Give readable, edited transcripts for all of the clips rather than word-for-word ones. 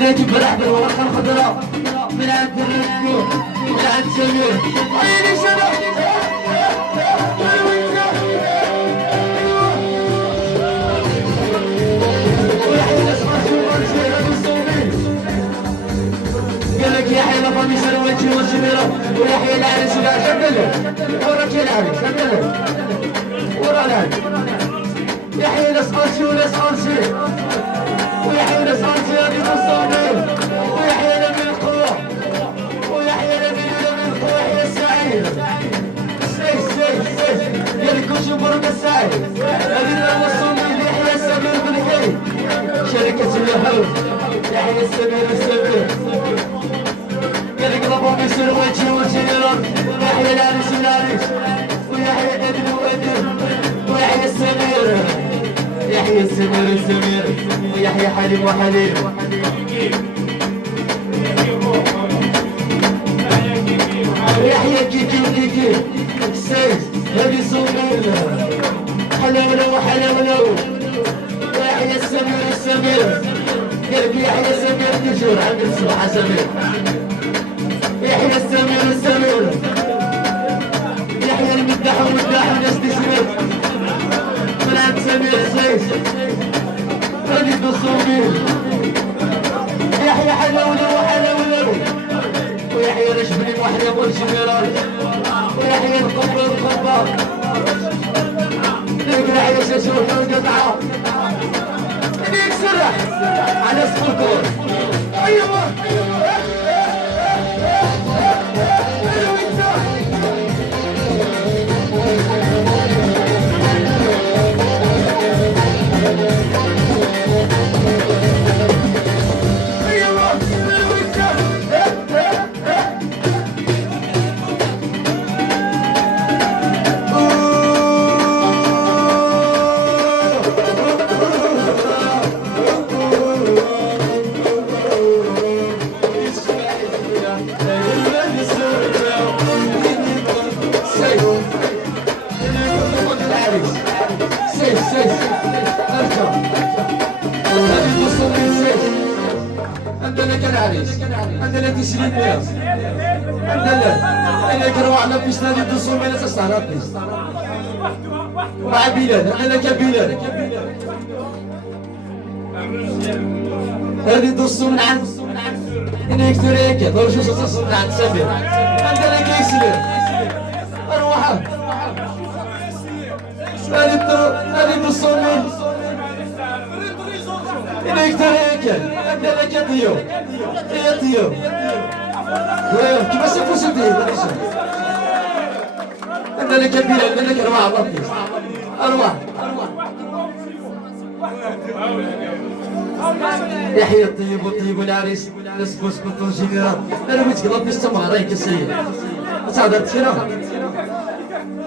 نجيب بالأحمر والورقة الخضراء من عند الرجال من عند سمير عيني شنو قال لك يحيى لفامي سروتي وسميرة ويحيى العريس ولا كمل وراك يا العريس كمل ورا العريس يحيى الاسقاسي والاسقاسي ويحيى الاسقاسي هذه بالصوميل ويحيى نبيل القوة ويحيى نبيل القوة يحيى السعيد سيس قال لك وش مبروك السعيد هذه هو الصوميل يحيى السمير بن حي شركة اليهود يحيى السمير قال لك ضباب يصير وجهي وجهي ويحيى العريس والعريس ويحيى ابن وابن ويحيى السمير يحيى السمير ويحيى حليم وحليم ويحيى كيكي سيس هذه صوميل حلاونا وحلاونا ويحيى السمير قال لك يحيى السمير تجور عند الصباح سمير يحيى السمير يحيى المداح والناس تسمير من عند سمير سيس هذه بالصوميل يحيى حلاونا وحلاونا ويحيى رشبني وحيى والجميرات ويحيى القبة يحيى شاشوح والقطعة اللي يكسرح على سكوكور ايوه عندنا تسليم الناس عندنا يقراو على بيس نادي الدوسوميل تستعرض بيس مع بلال عندنا كبلال هذه دوسو من عند هنا يكثر هيك دور شو تصل من عند سمير عندنا كيسلم اروح هذه دوسوميل هنا يكثر هيك عندنا كطيو هي طيو كيف سيفو سيدي عندنا كبيرة عندنا أرواح ربي أرواح يحيى الطيب والطيب والعريس نسكوس بطل جميرات أنا متقلب نستمع رايك السيد أسعدت شنو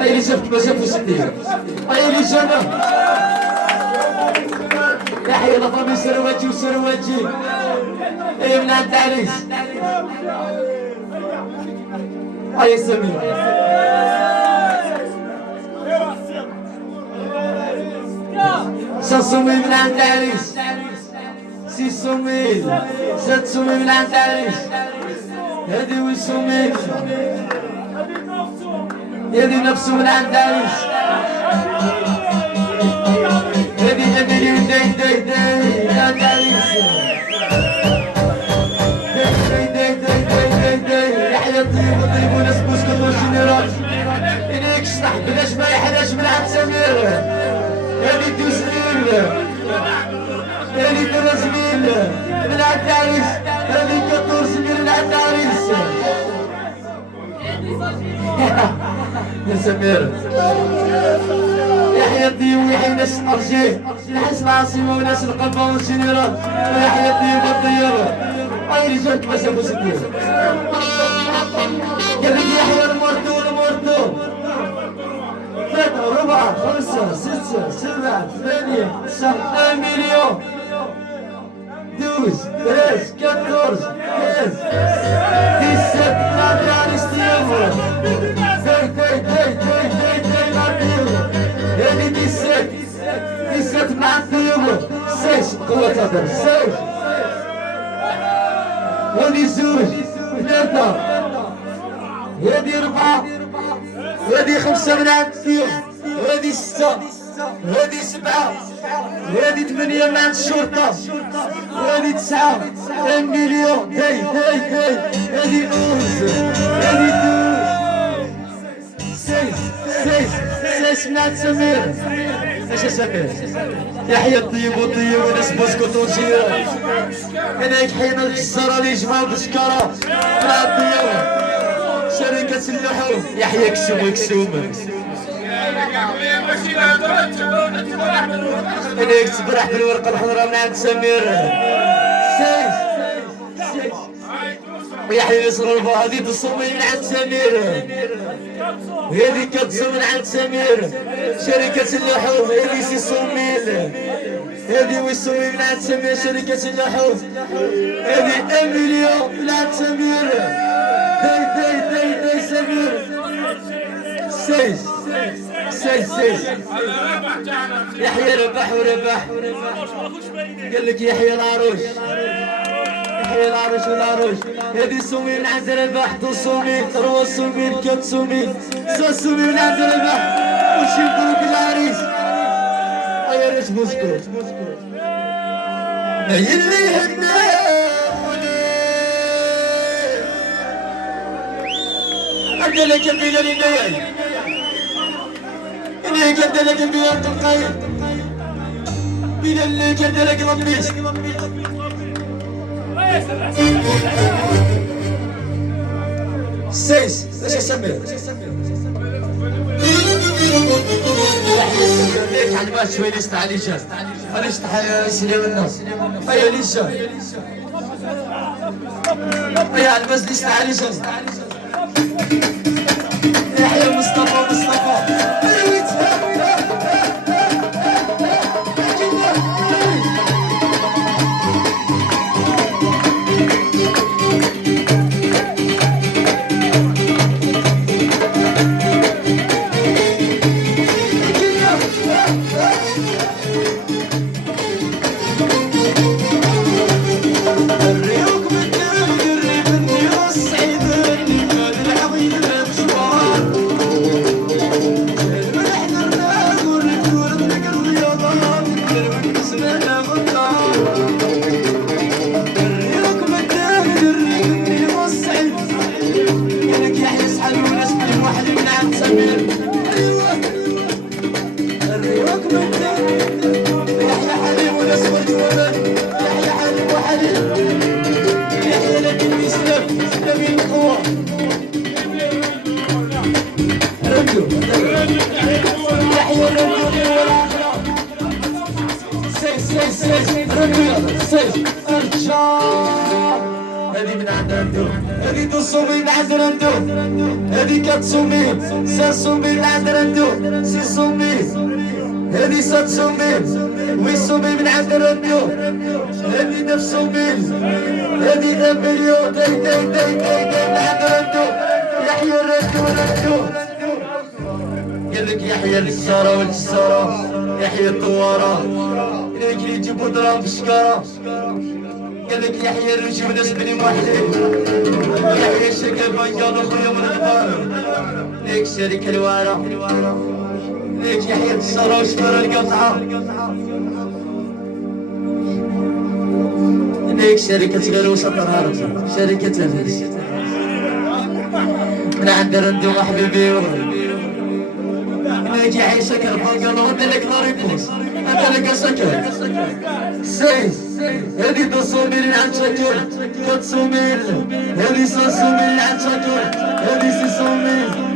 أي اللي شاف كيف سيفو سيدي أي اللي شاف يحيى لطمي سروجي وسروجي ايه من عند العريس هاي سمير سمير من عند العريس سي سمير زاد سمير من عند العريس هادي وين سمير هادي نفسه من عند العريس هادي دي عند العريس طيب وناس بوسكوت والجنرال إنك شطح بلاش ما يحلاش من عند سمير هاني دوسليل هاني درزميل من عند العريس هاني 14 من عند العريس يا سمير يحيى الطيب ويحيى ناس الأرجيح نحس العاصمة وناس القلبة والجنرال ويحيى الطيب والطيارة أي رجال كما سابو سكير قال لك يحيى المرتو 3 4 5 6 7 8 9 1 مليون 12 13 14 15 17 نادي ستيفو داي يعني 17 مع الطيبو سيس قوة تقدر سيس هذه زوج ثلاثة هذه أربعة هذه خمسة من عند فيهم هذه ستة هذه سبعة هذه ثمانية من عند الشرطة هذه تسعة 1 مليون هاي هذه أوز هذه سيس من عند سمير ايش سمير يحيى الطيب وطيب وناس بسكوت وشير هناك حينا الجزارة اللي يجمعوا بالشكارة من عند الطيب شركة اللحوم يحيى كسوم هناك تبرح بالورقة الحمراء من عند سمير سيس ويحيى يسر البا هذه تصومي من عند سمير وهذه كتصوم من عند سمير شركة اللحوم هذه سي صوميل هذه ويسوي من عند سمير شركة اللحوم هذه 1 مليون من عند سمير داي سمير سيس يحيى ربح قال لك يحيى العروش والعروش هذه سومي من عند ربح تصومي تروى سومي كم سومي سومي من عند ربح وشي مبروك العريس يا ريت مسكوت يلي هنا أبدا لك بينا للنوايا إني قد لك بينا القايد بينا اللي قد لك لبيس سيس ايش اسميه؟ ليك على ما شوي ليش تعالي جا ليش تعالي سلام الناس هيا ليش جا هيا على البس ليش تعالي جا يحيى مصطفى هذه من عند رندو هذه تصومي من عند رندو هذه كتصومي ساسومي من عند رندو سيصومي هذه ساتسومي ويصومي من عند رندو هذه نفسومي هذه 1 مليون داي من عند رندو يحيى رندو قال لك يحيى الجزارة والجزارة يحيى الطوارة إليك اللي يجيبوا دراهم في الشكارة قال لك يحيى الرجيم ناس بني موحدين يحيى الشكل بنقال اخويا من الكبار ليك الشركة الوارة ليك يحيى الجزارة وشمارة القطعة ليك شركة غلوسة طرارة شركة الفلس من عند رندو حبيبي يجي حي سكر بنقال وانت لك ضريبوس انت لك سكر سيس هذه تصوميل عن شكر كتصوميل هذه ساسوميل عن شكر هذه سيصوميل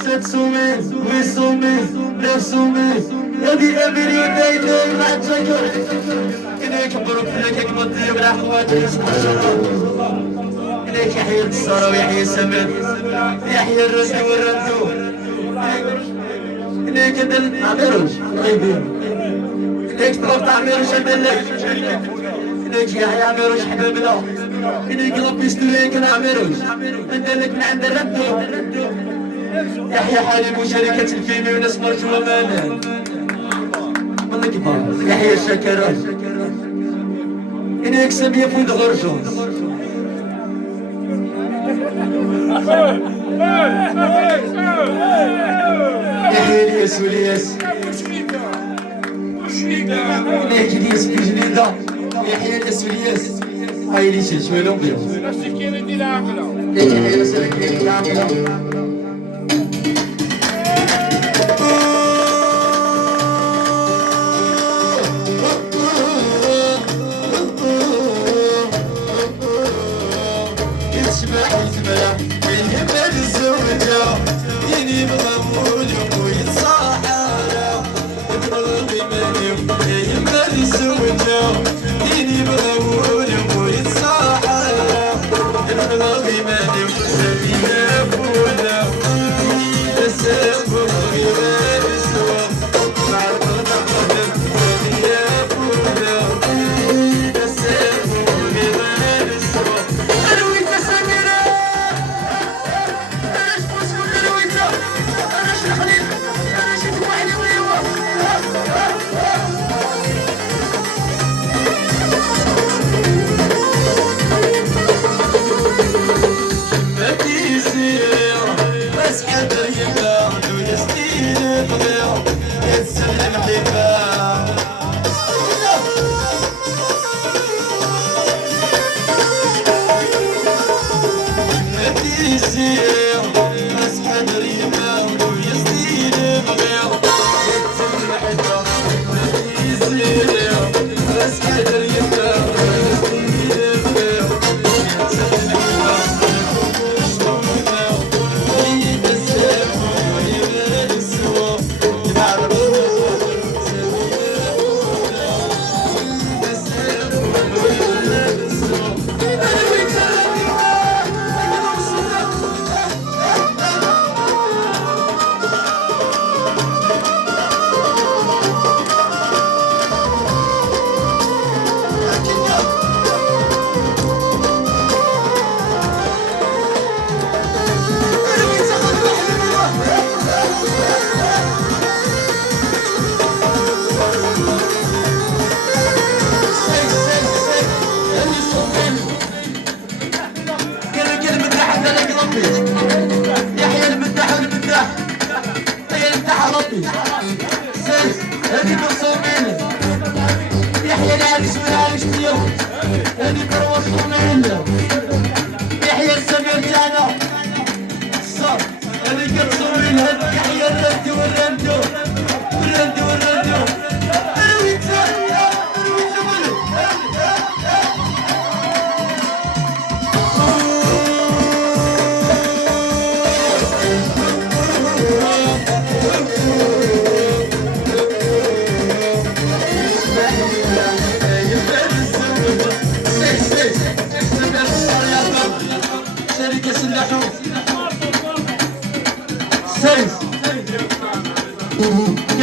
ستسوميل ويصوميل نفسوميل هذه اميري داي عن شكر إليك مبروك لك مطية من اخواتي اسمه الشرف إليك يحيى الصارة ويحيى سمد يحيى الرندو والرندو إليك دل عميروش طيبين إليك طلبت عميروش أدلك إليك يحيى عميروش حبيبنا إليك ربي يستريك عميروش أدلك من عند الرندو يحيى حليم وشركة الفيلم وناس مرجو ومانا والله الكبار يحيى الشكرات إنه يكسب يفوت غرشو يحيى الياس والياس يحيى الياس بجليدة ويحيى الياس والياس هاي لي شوي لومبيونس يحيى السكينة العاقلة يحيى المداح والمداح يحيى المداح ربي سيف هذه مصومين يحيى العريس والعريس اليوم هذه كروة صومين يحيى السمير تاعنا صار هذه كتصومين يحيى الرندو والرندو والرندو والرندو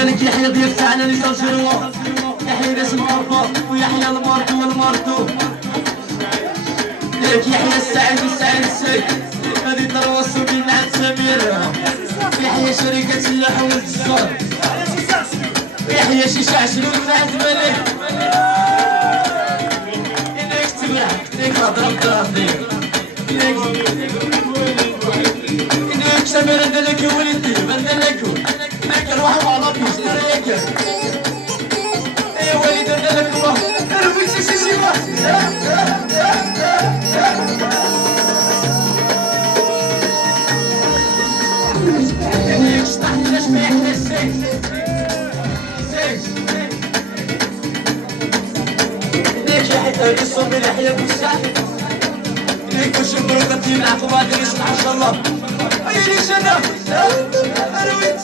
قالك يحيى ضيف تاعنا اللي صار شنو يحيى ناس المرضى ويحيى المرض والمرضو ليك يحيى السعيد والسعيد السيد هذه ثروة السوقين مع سمير يحيى شركة اللحم والجزار يحيى شيشة شنو مع الملك إنك تبع إنك ضرب ضرب إنك سمير ندلك يا ولدي بندلك روح على ربي اشتريك يا وليد انا لك روح ارمي شي ليش ما يحلى السيف ليك يا حيدر الصوم يحيى بوسع ليك وش مبروك تجيب العقوبات اللي يصلح ان شاء الله اي ليش انا وانت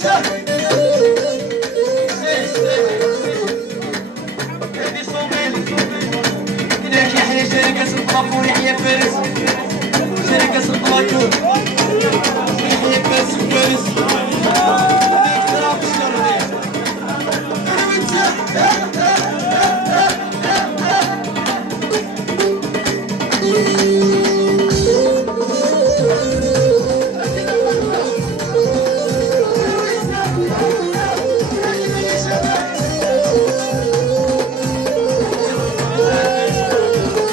شركة الطاقور يحيى فارس شركة الطاقور يحيى فارس